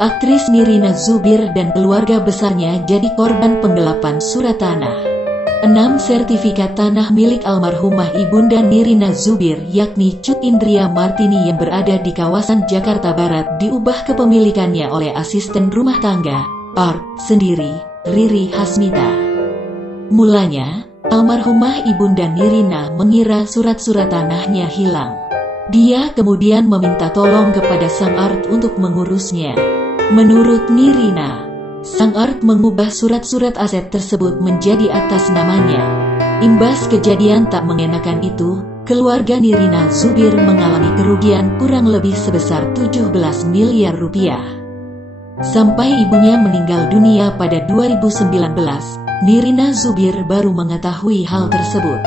Aktris Nirina Zubir dan keluarga besarnya jadi korban penggelapan surat tanah. 6 sertifikat tanah milik almarhumah ibunda Nirina Zubir yakni Cut Indria Martini yang berada di kawasan Jakarta Barat diubah kepemilikannya oleh asisten rumah tangga, Art, sendiri, Riri Hasmita. Mulanya, almarhumah ibunda Nirina mengira surat-surat tanahnya hilang. Dia kemudian meminta tolong kepada sang Art untuk mengurusnya. Menurut Nirina, sang Art mengubah surat-surat aset tersebut menjadi atas namanya. Imbas kejadian tak mengenakan itu, keluarga Nirina Zubir mengalami kerugian kurang lebih sebesar 17 miliar rupiah. Sampai ibunya meninggal dunia pada 2019, Nirina Zubir baru mengetahui hal tersebut.